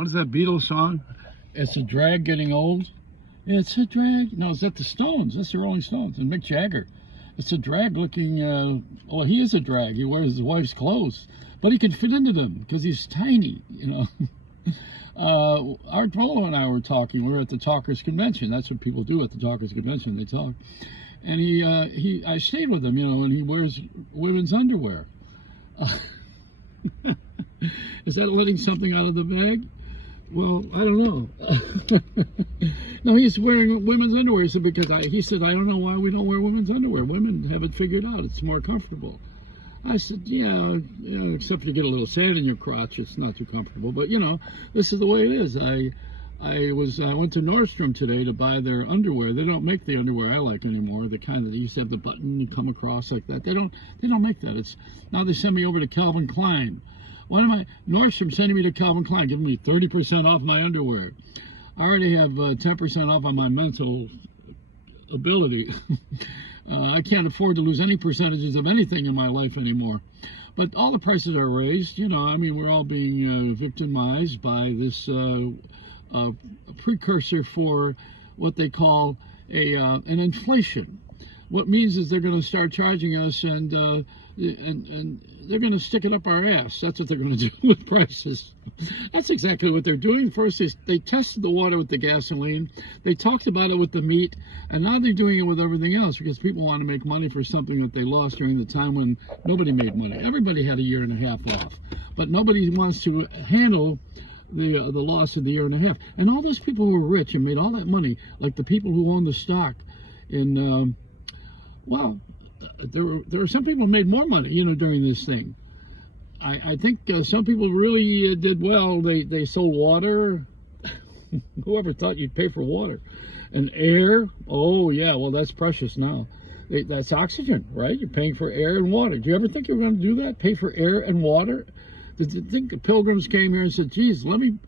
What is that Beatles song? It's a drag getting old. It's a drag. No, is that the Stones? That's the Rolling Stones and Mick Jagger. It's a drag looking. Well, he is a drag. He wears his wife's clothes, but he can fit into them because he's tiny. You know. Art Polo and I were talking. We were at the Talkers Convention. That's what people do at the Talkers Convention. They talk. And I stayed with him, you know, and he wears women's underwear. Is that letting something out of the bag? Well, I don't know. No, he's wearing women's underwear. So because he said, I don't know why we don't wear women's underwear. Women have it figured out. It's more comfortable. I said, yeah, except you get a little sand in your crotch, it's not too comfortable. But, you know, this is the way it is. I went to Nordstrom today to buy their underwear. They don't make the underwear I like anymore. The kind that used to have the button you come across like that. They don't make that. Now they send me over to Calvin Klein. Nordstrom sending me to Calvin Klein, giving me 30% off my underwear. I already have 10% off on my mental ability. I can't afford to lose any percentages of anything in my life anymore. But all the prices are raised. You know, I mean, we're all being victimized by this precursor for what they call an inflation. What means is they're going to start charging us, and they're going to stick it up our ass. That's what they're going to do with prices. That's exactly what they're doing. First, they tested the water with the gasoline. They talked about it with the meat, and now they're doing it with everything else because people want to make money for something that they lost during the time when nobody made money. Everybody had a year and a half off, but nobody wants to handle the loss of the year and a half. And all those people who were rich and made all that money, like the people who own the stock in, there were some people who made more money, you know, during this thing. I think some people really did well. They sold water. Whoever thought you'd pay for water? And air. Oh, yeah, well, that's precious now. That's oxygen, right? You're paying for air and water. Do you ever think you were going to do that? Pay for air and water? Did you think the pilgrims came here and said, geez, let me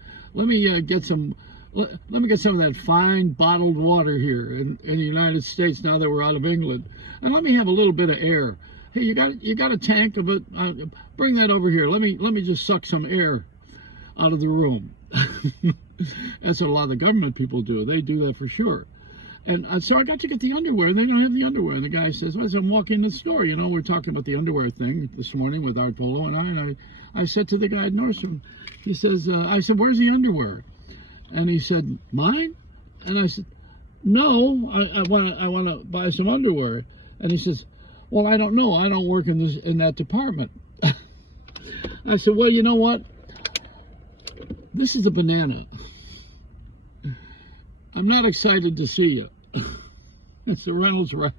get some of that fine bottled water here in the United States now that we're out of England, and let me have a little bit of air. Hey, you got a tank of it? Bring that over here. Let me just suck some air out of the room. That's what a lot of the government people do. They do that for sure. And so I got to get the underwear, and they don't have the underwear. And the guy says, well, as I'm walking in the store, you know, we're talking about the underwear thing this morning with Art Polo and I said to the guy at Nordstrom, he says, I said, where's the underwear? And he said, mine? And I said, no, I want to buy some underwear. And he says, well, I don't know. I don't work in that department. I said, well, you know what? This is a banana. I'm not excited to see you. It's a Reynolds wrap.